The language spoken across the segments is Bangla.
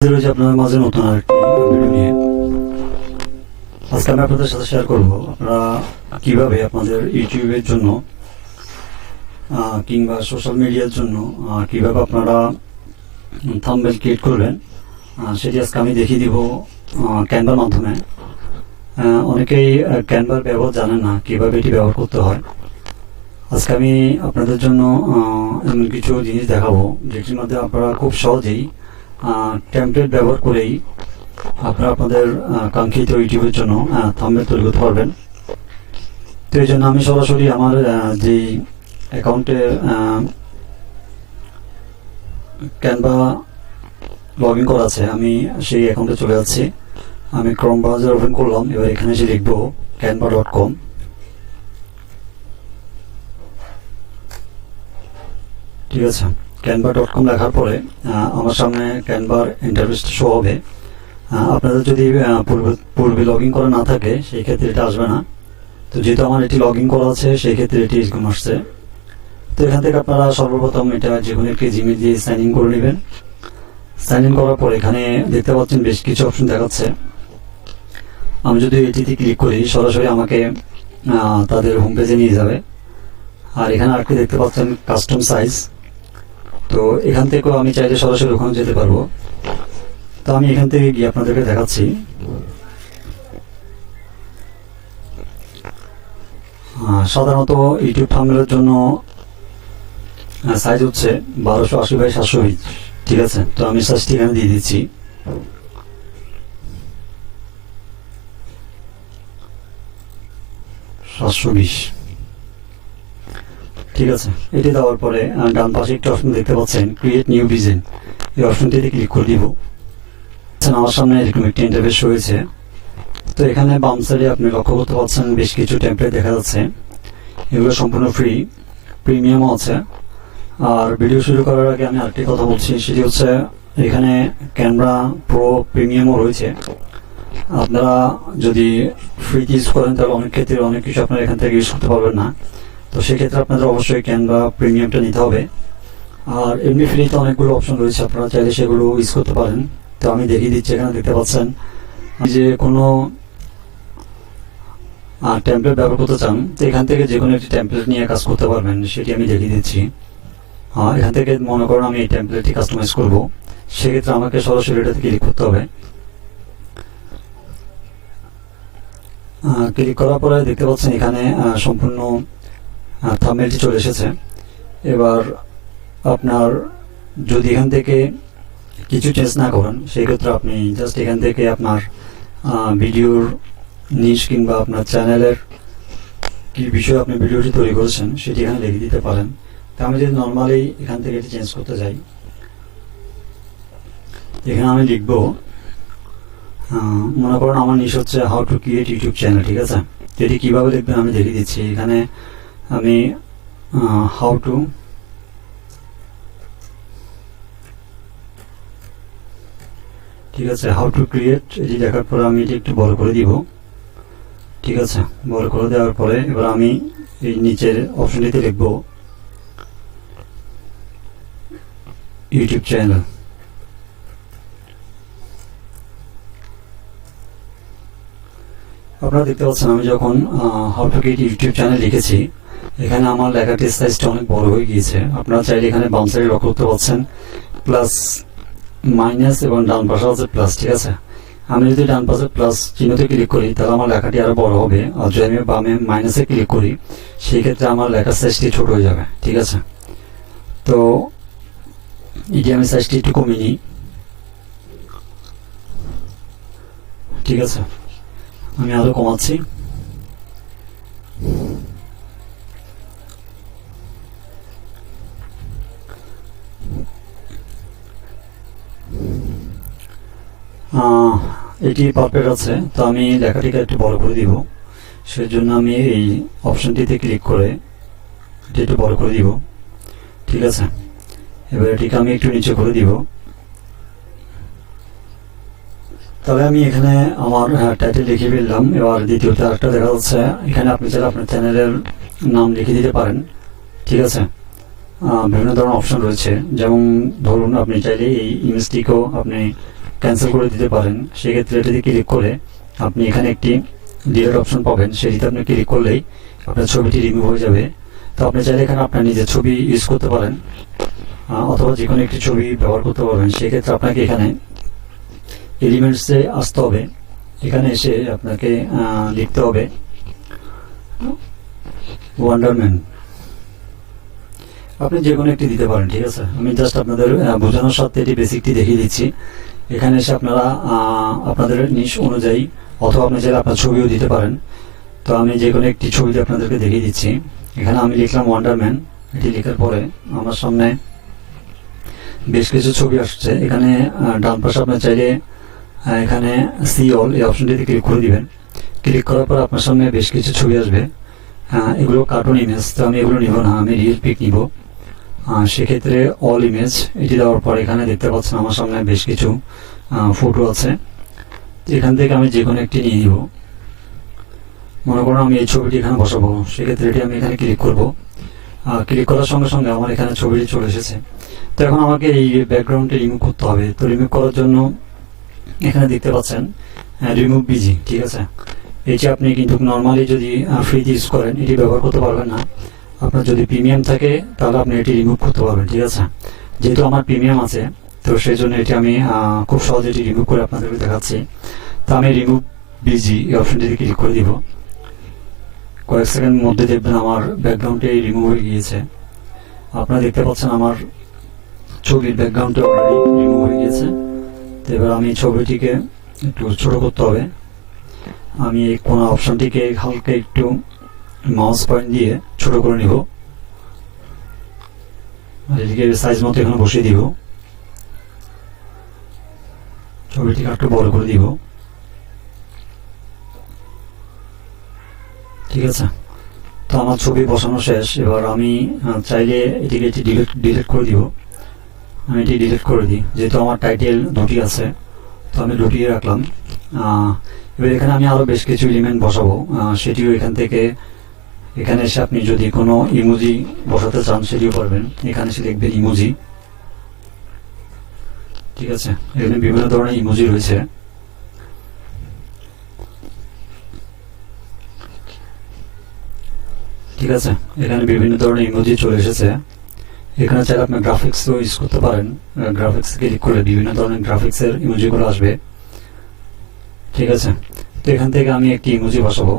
রয়েছে আপনার মাঝে নতুন আরেকটি ভিডিও নিয়ে। আজকে আমি আপনাদের সাথে শেয়ার করব আপনারা কিভাবে আপনাদের ইউটিউবের জন্য কিংবা সোশ্যাল মিডিয়ার জন্য কিভাবে আপনারা থাম্বনেল ক্রিয়েট করবেন, সেটি আজকে আমি দেখিয়ে দিব ক্যানভার মাধ্যমে। অনেকেই ক্যানভার ব্যবহার জানেন না, কিভাবে এটি ব্যবহার করতে হয়। আজকে আমি আপনাদের জন্য এমন কিছু জিনিস দেখাবো যেটির মধ্যে আপনারা খুব সহজেই টেমপ্লেট ব্যবহার করেই আপনারা আপনাদের কাঙ্ক্ষিত ইউটিউবের জন্য থাম্বনেল তৈরি করতে পারবেন। তো এই জন্য আমি সরাসরি আমার যেই অ্যাকাউন্টে ক্যানভা লগ ইন করা আছে, আমি সেই অ্যাকাউন্টে চলে যাচ্ছি। আমি ক্রোম ব্রাউজার ওপেন করলাম। এবার এখানে এসে লিখবো canva.com। ঠিক আছে, canva.com লেখার পরে আমার সামনে ক্যানভার ইন্টারফেসটা শো হবে। আপনাদের যদি পূর্বে লগ ইন করা না থাকে সেই ক্ষেত্রে এটা আসবে না। তো যেহেতু আমার এটি লগ ইন করা আছে সেই ক্ষেত্রে এটি এরকম আসছে। তো এখান থেকে আপনারা সর্বপ্রথম এটা যে কোনো একটি জিমেল দিয়ে সাইন ইন করে নেবেন। সাইন ইন করার পর এখানে দেখতে পাচ্ছেন বেশ কিছু অপশন দেখাচ্ছে। আমি যদি এটিতে ক্লিক করি সরাসরি আমাকে তাদের হোম পেজে নিয়ে যাবে। আর এখানে আরেকটি দেখতে পাচ্ছেন কাস্টম সাইজ। তো এখান থেকেও আমি চাইলে সরাসরি ওখানে যেতে পারবো। তো আমি এখান থেকে গিয়ে আপনাদেরকে দেখাচ্ছি। সাধারণত ইউটিউব থাম্বনেলের জন্য সাইজ হচ্ছে 1280x720। ঠিক আছে, তো আমি সাইজটি এখানে দিয়ে দিচ্ছি। ঠিক আছে, এটি দেওয়ার পরে ডান পাশে একটা অপশন দেখতে পাচ্ছেন ক্রিয়েট নিউ ডিজাইন। এই অপশনটিতে ক্লিক করে দিব। আমার সামনে এরকম একটি ইন্টারফেস হয়েছে। তো এখানে বাম সাইডে আপনি লক্ষ্য করতে পারছেন বেশ কিছু টেমপ্লেট দেখা যাচ্ছে। এগুলো সম্পূর্ণ ফ্রি, প্রিমিয়ামও আছে। আর ভিডিও শুরু করার আগে আমি আরেকটি কথা বলছি, সেটি হচ্ছে এখানে ক্যানভা প্রো প্রিমিয়ামও রয়েছে। আপনারা যদি ফ্রিতে ইউজ করেন তাহলে অনেক ক্ষেত্রে অনেক কিছু আপনারা এখান থেকে ইউজ করতে পারবেন না। তো সেক্ষেত্রে আপনাদের অবশ্যই ক্যানভা প্রিমিয়ামটা নিতে হবে। আর এমনি ফ্রিতে অনেকগুলো অপশন রয়েছে, আপনারা চাইলে সেগুলো ইউজ করতে পারেন। তো আমি দেখিয়ে দিচ্ছি। এখানে দেখতে পাচ্ছেন যে কোনো টেমপ্লেট ব্যবহার করতে চান তো এখান থেকে যে কোনো একটি টেমপ্লেট নিয়ে কাজ করতে পারবেন, সেটি আমি দেখিয়ে দিচ্ছি। এখান থেকে মনে করেন আমি এই টেমপ্লেটটি কাস্টমাইজ করব, সেক্ষেত্রে আমাকে সরাসরি এটাতে ক্লিক করতে হবে। ক্লিক করার পরে দেখতে পাচ্ছেন এখানে সম্পূর্ণ থাম্বনেলটি চলে এসেছে। এবার আপনার যদি এখান থেকে কিছু চেঞ্জ না করেন সেই ক্ষেত্রে আপনি জাস্ট এখান থেকে আপনার ভিডিওর নিশ কিংবা আপনার চ্যানেলের কি বিষয়ে আপনি ভিডিওটি তৈরি করেছেন সেটি এখানে লিখে দিতে পারেন। তো আমি যদি নর্মালি এখান থেকে এটি চেঞ্জ করতে যাই, এখানে আমি লিখব মনে করেন আমার নিশ হচ্ছে how to create YouTube channel. ঠিক আছে, এটি কীভাবে লিখবেন আমি দেখিয়ে দিচ্ছি। এখানে আমি হাউ টু ঠিক আছে হাউ টু ক্রিয়েট এটি দেখার পরে আমি এটি একটু বড় করে দিব। ঠিক আছে, বড় করে দেওয়ার পরে এবার আমি এই নিচের অপশনটিতে লিখব ইউটিউব চ্যানেল। আপনারা দেখতে পাচ্ছেন আমি যখন how to create YouTube channel লিখেছি এখানে আমার লেখাটির সাইজটা অনেক বড় হয়ে গিয়েছে। আপনারা চাইলে এখানে বাম সাইডে লক্ষ্য করতে পারছেন প্লাস মাইনাস এবং ডান পাশে আছে প্লাস। ঠিক আছে, আমি যদি ডান পাশে প্লাস চিহ্নতে ক্লিক করি তাহলে আমার লেখাটি আরো বড় হবে। আর যদি আমি বামে মাইনাসে ক্লিক করি সেই ক্ষেত্রে আমার লেখার সাইজটি ছোট হয়ে যাবে। ঠিক আছে, তো এটি আমি সাইজটি একটু কমিয়ে নিই। ঠিক আছে, আমি আরো কমাচ্ছি। এটি পারফেক্ট আছে। তো আমি লেখাটিকে একটু বড় করে দিব, সেজন্য আমি এই অপশনটিতে ক্লিক করে এটি একটু বড় করে দিব। ঠিক আছে, এবার এটিকে আমি একটু নিচে করে দিব। তবে আমি এখানে আমার টাইটেল লিখে ফেললাম। এবার দ্বিতীয়তে আরেকটা দেখা যাচ্ছে, এখানে আপনি চাইলে আপনার চ্যানেলের নাম লিখে দিতে পারেন। ঠিক আছে, বিভিন্ন ধরনের অপশন রয়েছে, যেমন ধরুন আপনি চাইলে এই ইমেজটিকেও আপনি ক্যান্সেল করে দিতে পারেন। সেক্ষেত্রে এটাতে ক্লিক করে আপনি এখানে একটি ডিলিট অপশন পাবেন, সেটিতে আপনি ক্লিক করলেই আপনার ছবিটি রিমুভ হয়ে যাবে। তো আপনি চাইলে এখানে আপনার নিজের ছবি ইউজ করতে পারেন, অথবা যে কোনো একটি ছবি ব্যবহার করতে পারবেন। সেক্ষেত্রে আপনাকে এখানে এলিমেন্টসে আসতে হবে, এখানে এসে আপনাকে লিখতে হবে ওয়ান্ডারম্যান। আপনি যে কোনো একটি দিতে পারেন, ঠিক আছে। আমি জাস্ট আপনাদের বোঝানোর সাথে এটি বেসিকটি দেখিয়ে দিচ্ছি। এখানে এসে আপনারা আপনাদের নিশ অনুযায়ী, অথবা আপনি চাইলে আপনার ছবিও দিতে পারেন। তো আমি যে কোনো একটি ছবিতে আপনাদেরকে দেখিয়ে দিচ্ছি। এখানে আমি লিখলাম ওয়ান্ডারম্যান। এটি লেখার পরে আমার সামনে বেশ কিছু ছবি আসছে। এখানে ডান পাশে আপনার চাইলে এখানে সি অল এই অপশনটিতে ক্লিক করে দিবেন। ক্লিক করার পর আপনার সামনে বেশ কিছু ছবি আসবে। এগুলো কার্টুন ইমেজ, তো আমি এগুলো নিব না, আমি রিয়েল পিক নিব। সেক্ষেত্রে অল ইমেজ এটি দেওয়ার পর এখানে দেখতে পাচ্ছেন আমার সামনে বেশ কিছু ফটো আছে। এখান থেকে আমি যে কোনো একটি নিয়ে নিব। মনে করুন আমি এই ছবিটি এখানে বসাবো, সেক্ষেত্রে এটি আমি এখানে ক্লিক করব। ক্লিক করার সঙ্গে সঙ্গে আমার এখানে ছবিটি চলে এসেছে। তো এখন আমাকে এই ব্যাকগ্রাউন্ডটি রিমুভ করতে হবে। তো রিমুভ করার জন্য এখানে দেখতে পাচ্ছেন রিমুভ বিজি, ঠিক আছে। এটি আপনি কিন্তু নর্মালি যদি ফ্রিতে ইউজ করেন এটি ব্যবহার করতে পারবেন না। আপনার যদি প্রিমিয়াম থাকে তাহলে আপনি এটি রিমুভ করতে পারবেন, ঠিক আছে। যেহেতু আমার প্রিমিয়াম আছে, তো সেই জন্য এটি আমি খুব সহজে এটি রিমুভ করে আপনাদেরকে দেখাচ্ছি। তো আমি রিমুভ বিজি এই অপশনটিতে ক্লিক করে দিব। কয়েক সেকেন্ড মধ্যে দেখবেন আমার ব্যাকগ্রাউন্ডটি রিমুভ হয়ে গিয়েছে। আপনারা দেখতে পাচ্ছেন আমার ছবির ব্যাকগ্রাউন্ডটা অলরেডি রিমুভ হয়ে গিয়েছে। তো এবার আমি ছবিটিকে একটু ছোট করতে হবে। আমি এই কোন অপশনটিকে হালকা একটু মাউস পয়েন্ট দিয়ে ছোট করে নিব, এটিকে সাইজ মতো এখানে বসিয়ে দিব। ছবিটিকে একটু বড় করে দিব, ঠিক আছে। তো আমার ছবি বসানো শেষ। এবার আমি চাইলে এটিকে ডিলিট করে দিব। আমি এটি ডিলিট করে দিই, যেহেতু আমার টাইটেল দুটি আছে, তো আমি দুটি রাখলাম। এবার এখানে আমি আরও বেশ কিছু এলিমেন্ট বসাবো, সেটিও এখান থেকে এখানে এসে আপনি যদি কোনো ইমোজি বসাতে চান সেটিও পারবেন। এখানে এসে লিখবেন ইমোজি, ঠিক আছে। এখানে বিভিন্ন ধরনের ইমোজি রয়েছে। ঠিক আছে, এখানে বিভিন্ন ধরনের ইমোজি চলে এসেছে। এখানে চাইলে আপনি গ্রাফিক্সও ইউজ করতে পারেন। গ্রাফিক্স ক্লিক করলে বিভিন্ন ধরনের গ্রাফিক্সের ইমোজিগুলো আসবে, ঠিক আছে। তো এখান থেকে আমি একটি ইমোজি বসাবো,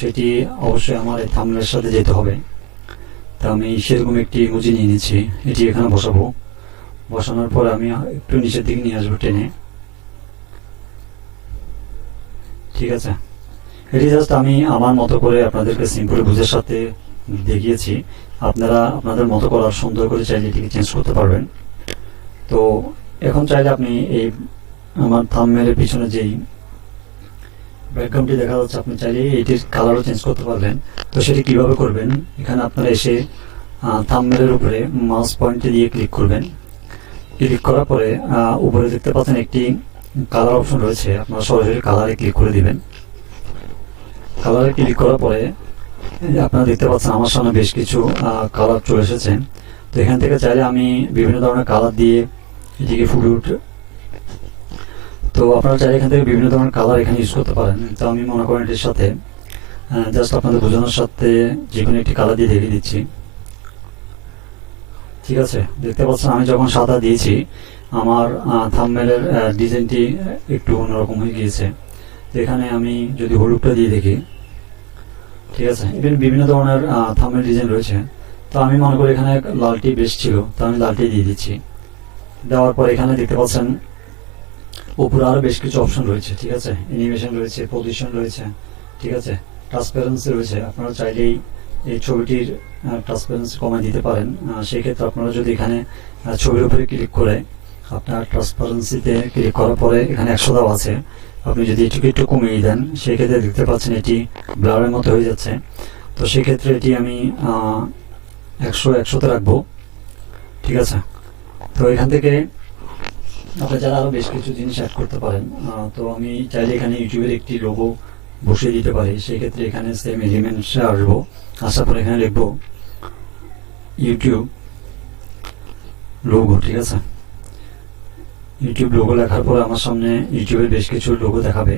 সেটি অবশ্যই আমার এই থাম্বনেলের সাথে যেতে হবে। তো আমি সেরকম একটি ইমোজি নিয়ে নিচ্ছি, এটি এখানে বসাবো। বসানোর পর আমি একটু নিচের দিকে নিয়ে আসবো টেনে, ঠিক আছে। এটি জাস্ট আমি আমার মতো করে আপনাদেরকে সিম্পল বুঝের সাথে দেখিয়েছি। আপনারা আপনাদের মতো করার সুন্দর করে চাইলে এটিকে চেঞ্জ করতে পারবেন। তো এখন চাইলে আপনি এই আমার থাম্বনেলের পিছনে যেই ব্যাকগ্রাউন্ডটি দেখা যাচ্ছে, আপনি চাইলে এটির কালারও চেঞ্জ করতে পারবেন। তো সেটি কিভাবে করবেন, এখানে আপনারা এসে থাম্বনেলের উপরে মাউস পয়েন্টে দিয়ে ক্লিক করবেন। ক্লিক করার পরে উপরে দেখতে পাচ্ছেন একটি কালার অপশন রয়েছে, আপনারা সরাসরি কালারে ক্লিক করে দিবেন। কালারে ক্লিক করার পরে আপনারা দেখতে পাচ্ছেন আমার সামনে বেশ কিছু কালার চলে এসেছে। তো এখান থেকে চাইলে আমি বিভিন্ন ধরনের কালার দিয়ে এটিকে ফুটে উঠে, তো আপনারা চাইলে এখান থেকে বিভিন্ন ধরনের কালার এখানে ইউজ করতে পারেন। তো আমি মনে করেন এটির সাথে জাস্ট আপনাদের বোঝানোর সাথে যে কোনো একটি কালার দিয়ে দেখিয়ে দিচ্ছি, ঠিক আছে। দেখতে পাচ্ছেন আমি যখন সাদা দিয়েছি আমার থাম্বনেলের ডিজাইনটি একটু অন্যরকম হয়ে গিয়েছে। তো এখানে আমি যদি হলুদটা দিয়ে দেখি, ঠিক আছে। এখানে বিভিন্ন ধরনের থাম্বনেল ডিজাইন রয়েছে। তো আমি মনে করি এখানে লালটি বেশ ছিল, তো আমি লালটি দিয়ে দিচ্ছি। দেওয়ার পর এখানে দেখতে পাচ্ছেন উপরে আরও বেশ কিছু অপশন রয়েছে, ঠিক আছে। অ্যানিমেশন রয়েছে, পজিশন রয়েছে, ঠিক আছে। ট্রান্সপারেন্সি রয়েছে। আপনারা চাইলেই এই ছবিটির ট্রান্সপারেন্সি কমায় দিতে পারেন। সেই ক্ষেত্রে আপনারা যদি এখানে ছবির উপরে ক্লিক করে আপনার ট্রান্সপারেন্সিতে ক্লিক করার পরে এখানে 100 দেওয়া আছে, আপনি যদি এটিকে একটু কমিয়ে দেন সেক্ষেত্রে দেখতে পাচ্ছেন এটি ব্লারের মতো হয়ে যাচ্ছে। তো সেক্ষেত্রে এটি আমি 100তে রাখবো, ঠিক আছে। তো এখান থেকে আপনি যারা আরও বেশ কিছু জিনিস অ্যাড করতে পারেন। তো আমি চাইলে এখানে ইউটিউবের একটি লোগো বসিয়ে দিতে পারি। সেক্ষেত্রে এখানে সেম এলিমেন্টসে আসবো, আসার পর এখানে লিখবো ইউটিউব লোগো, ঠিক আছে। ইউটিউব লোগো লেখার পরে আমার সামনে ইউটিউবের বেশ কিছু লোগো দেখাবে।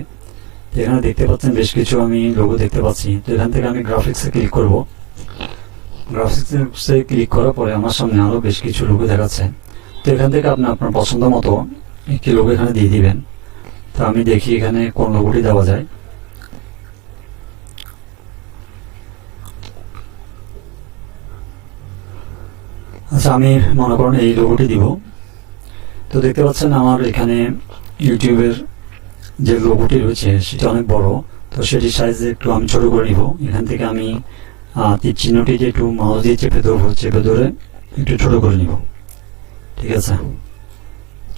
তো এখানে দেখতে পাচ্ছেন বেশ কিছু আমি লোগো দেখতে পাচ্ছি। তো এখান থেকে আমি গ্রাফিক্সে ক্লিক করব। গ্রাফিক্সে ক্লিক করার পরে আমার সামনে আরও বেশ কিছু লোগো দেখাচ্ছে। তো এখান থেকে আপনি আপনার পছন্দ মতো একটি লোগো এখানে দিয়ে দিবেন। তো আমি দেখি এখানে কোন লোগোটি দেওয়া যায়। আচ্ছা, আমি মনে করেন এই লোগোটি দিব। তো দেখতে পাচ্ছেন আমার এখানে ইউটিউবের যে লোগোটি রয়েছে সেটি অনেক বড়। তো সেটির সাইজ একটু আমি ছোট করে নিব। এখান থেকে আমি তীর চিহ্নটি যে একটু মাউস দিয়ে চেপে ধরবো, চেপে ধরে একটু ছোট করে নিব। ঠিক আছে,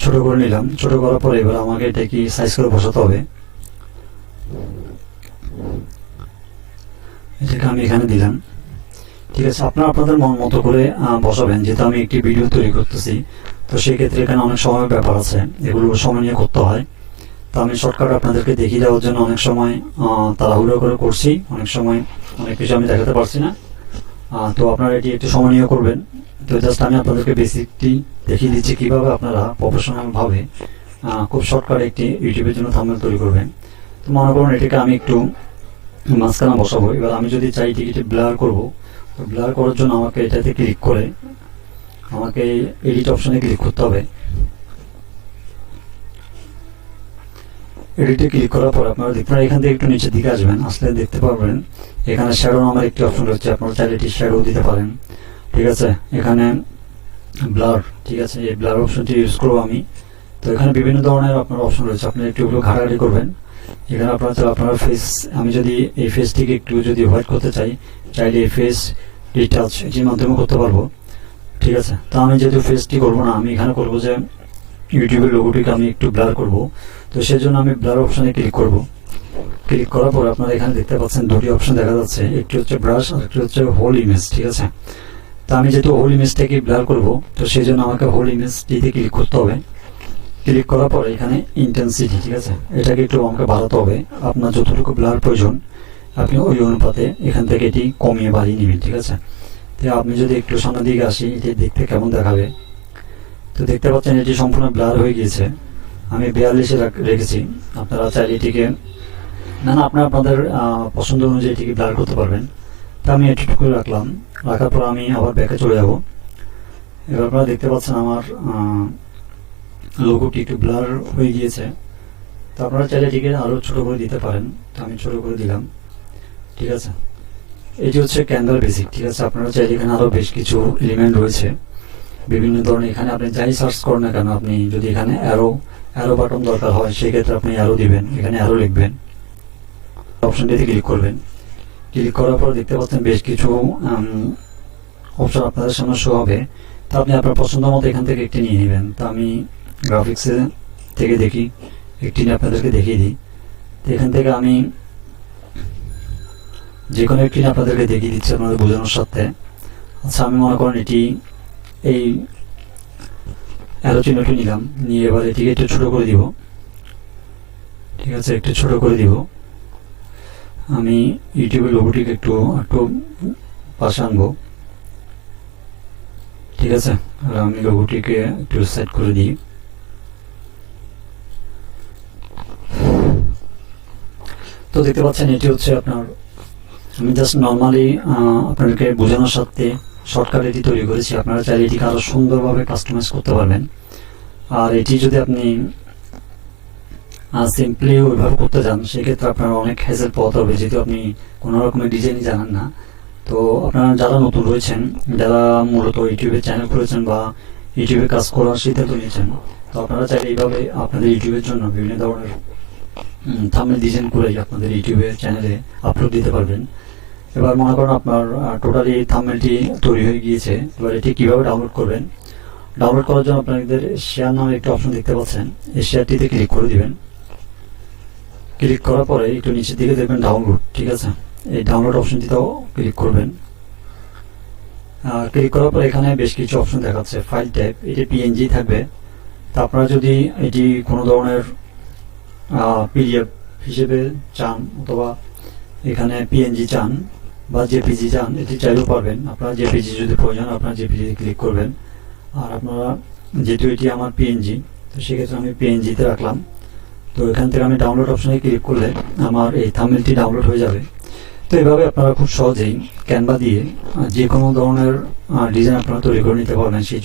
ছোট করে নিলাম। ছোট করার পরে এবার আমাকে এটা কি সাইজ করে বসাতে হবে। এটাকে আমি এখানে দিলাম। ঠিক আছে, আপনারা আপনাদের মন মতো করে বসাবেন। যেহেতু আমি একটি ভিডিও তৈরি করতেছি, তো সেই ক্ষেত্রে এখানে অনেক সময় ব্যাপার আছে, এগুলো সময় নিয়ে করতে হয়। তো আমি শর্টকাট আপনাদেরকে দেখিয়ে দেওয়ার জন্য অনেক সময় তাড়াহুড়ো করে করছি, অনেক সময় অনেক কিছু আমি দেখাতে পারছি না। তো আপনারা এটি একটু সময় নিয়ে করবেন। তো জাস্ট আমি আপনাদেরকে বেসিকটি দেখিয়ে দিচ্ছি কীভাবে আপনারা প্রফেশনালভাবে খুব শর্টকাট একটি ইউটিউবের জন্য থাম্বনেল তৈরি করবেন। তো মনে করুন এটিকে আমি একটু মাঝখানে বসাবো। এবার আমি যদি চাই এটিকে ব্লার করব, তো ব্লার করার জন্য আমাকে এটাতে ক্লিক করে আমাকে এডিট অপশনে ক্লিক করতে হবে। এডিটে ক্লিক করার পর আপনারা এখান থেকে একটু নিচের দিকে আসবেন, আসলে দেখতে পারবেন এখানে শ্যাডো নামের একটি অপশন রয়েছে। আপনারা চাইলে এটি শ্যাডো দিতে পারেন। ঠিক আছে, এখানে ব্লার, ঠিক আছে, এই ব্লার অপশনটি ইউজ করবো আমি। তো এখানে বিভিন্ন ধরনের আপনার অপশন রয়েছে, আপনি একটু ঘাটাঘাটি করবেন। এখানে আপনার ফেস, আমি যদি এই ফেসটিকে একটু যদি হোয়াইট করতে চাই, চাইলে এই ফেস রিটাচ এটির মাধ্যমে করতে পারবো। ঠিক আছে, তো আমি যেহেতু ফেসটি করবো না, আমি এখানে করবো যে ইউটিউবের লোগোটিকে আমি একটু ব্লার করব। তো সেজন্য আমি ব্লার অপশনে ক্লিক করব। ক্লিক করার পর আপনারা এখানে দেখতে পাচ্ছেন দুটি অপশন দেখা যাচ্ছে, একটি হচ্ছে ব্রাশ আর একটি হচ্ছে হোল ইমেজ। ঠিক আছে, তো আমি যেহেতু হোল ইমেজটাকে ব্লার করব, তো সেই জন্য আমাকে হোল ইমেজটিতে ক্লিক করতে হবে। ক্লিক করার পরে এখানে ইন্টেন্সিটি, ঠিক আছে, এটাকে একটু আমাকে বাড়াতে হবে। আপনার যতটুকু ব্লার প্রয়োজন আপনি ওই অনুপাতে এখান থেকে এটি কমিয়ে বাড়িয়ে নেবেন। ঠিক আছে, তো আপনি যদি একটু সামনের দিকে আসি, এটি দেখতে কেমন দেখাবে। তো দেখতে পাচ্ছেন এটি সম্পূর্ণ ব্লার হয়ে গিয়েছে। আমি 42-এ রেখেছি। আপনারা চাইলে এটিকে আপনাদের পছন্দ অনুযায়ী এটিকে ব্লার করতে পারবেন। তা আমি এটুকু রাখলাম। রাখার পর আমি আবার ব্যাকে চলে যাব। এবার আপনারা দেখতে পাচ্ছেন আমার লোগোটি একটু ব্লার হয়ে গিয়েছে। তো আপনারা চাইলে এটিকে আরও ছোটো করে দিতে পারেন। তো আমি ছোটো করে দিলাম। ঠিক আছে, এটি হচ্ছে ক্যানভার বেসিক। ঠিক আছে, আপনারা চাইলে এখানে আরও বেশ কিছু এলিমেন্ট রয়েছে বিভিন্ন ধরনের। এখানে আপনি যাই সার্চ করেন না কেন, আপনি যদি এখানে অ্যারো বাটন দরকার হয়, সেক্ষেত্রে আপনি অ্যারো দিবেন, এখানে অ্যারো লিখবেন, অপশনটিতে ক্লিক করবেন। ক্লিক করার পর দেখতে পাচ্ছেন বেশ কিছু অপশন আপনাদের সামনে শো হবে। তা আপনি আপনার পছন্দ মতো এখান থেকে একটি নিয়ে নেবেন। তা আমি গ্রাফিক্সে থেকে দেখি একটি নিয়ে আপনাদেরকে দেখিয়ে দিই। তো এখান থেকে আমি যে কোনো একটি আপনাদেরকে দেখিয়ে দিচ্ছি আপনাদের বোঝানোর সাথে। আচ্ছা, আমি মনে করেন এটি এই অ্যারো চিহ্নটি নিলাম, নিয়ে এবার এটিকে একটু ছোটো করে দিব। ঠিক আছে, একটু ছোটো করে দিব। আমি ইউটিউবের লোগোটিকে একটু পাশে আনবো। ঠিক আছে, আর আমি লোগোটিকে একটু সেট করে দিই। তো দেখতে পাচ্ছেন এটি হচ্ছে আপনার, আমি জাস্ট নর্মালি আপনাদেরকে বোঝানোর সাথে শর্টকাট এটি তৈরি করেছি। আপনারা চাইলে এটিকে আরও সুন্দরভাবে কাস্টমাইজ করতে পারবেন। আর এটি যদি আপনি সিম্পলি ওইভাবে করতে চান, সেক্ষেত্রে আপনার অনেক হ্যাসেল পোহাতে হবে, যেহেতু আপনি কোনো রকমের ডিজাইনই জানেন না। তো আপনারা যারা নতুন রয়েছেন, যারা মূলত ইউটিউবে চ্যানেল খুলেছেন বা ইউটিউবে কাজ করার সিদ্ধান্ত নিয়েছেন, তো আপনারা চাইলে এইভাবে আপনাদের ইউটিউবের জন্য বিভিন্ন ধরনের থাম্বনেল ডিজাইন করে আপনাদের ইউটিউবে চ্যানেলে আপলোড দিতে পারবেন। এবার মনে করেন আপনার টোটালি থাম্বনেলটি তৈরি হয়ে গিয়েছে। এবার এটি কীভাবে ডাউনলোড করবেন, ডাউনলোড করার জন্য আপনাদের শেয়ার নামে একটি অপশন দেখতে পাচ্ছেন, এই শেয়ারটিতে ক্লিক করে দিবেন। ক্লিক করার পরে একটু নিচের দিকে দেখবেন ডাউনলোড। ঠিক আছে, এই ডাউনলোড অপশনটিতেও ক্লিক করবেন। ক্লিক করার পর এখানে বেশ কিছু অপশন দেখাচ্ছে। ফাইল টাইপ, এটি পিএনজি থাকবে। তা আপনারা যদি এটি কোনো ধরনের পিডিএফ হিসেবে চান, অথবা এখানে পিএনজি চান বা জেপিজি চান, এটি চাইলেও পারবেন। আপনারা জেপিজি যদি প্রয়োজন, আপনারা জেপিজি ক্লিক করবেন। আর আপনারা যেহেতু এটি আমার পিএনজি, তো তো সেক্ষেত্রে আমি পিএনজিতে রাখলাম। তো এখান থেকে আমি ডাউনলোড অপশনে ক্লিক করলে আমার এই থাম্বনেলটি ডাউনলোড হয়ে যাবে। তো এভাবে আপনারা খুব সহজেই ক্যানভা দিয়ে যে কোনো ধরনের ডিজাইন আপনারা তৈরি করে নিতে পারবেন। সেই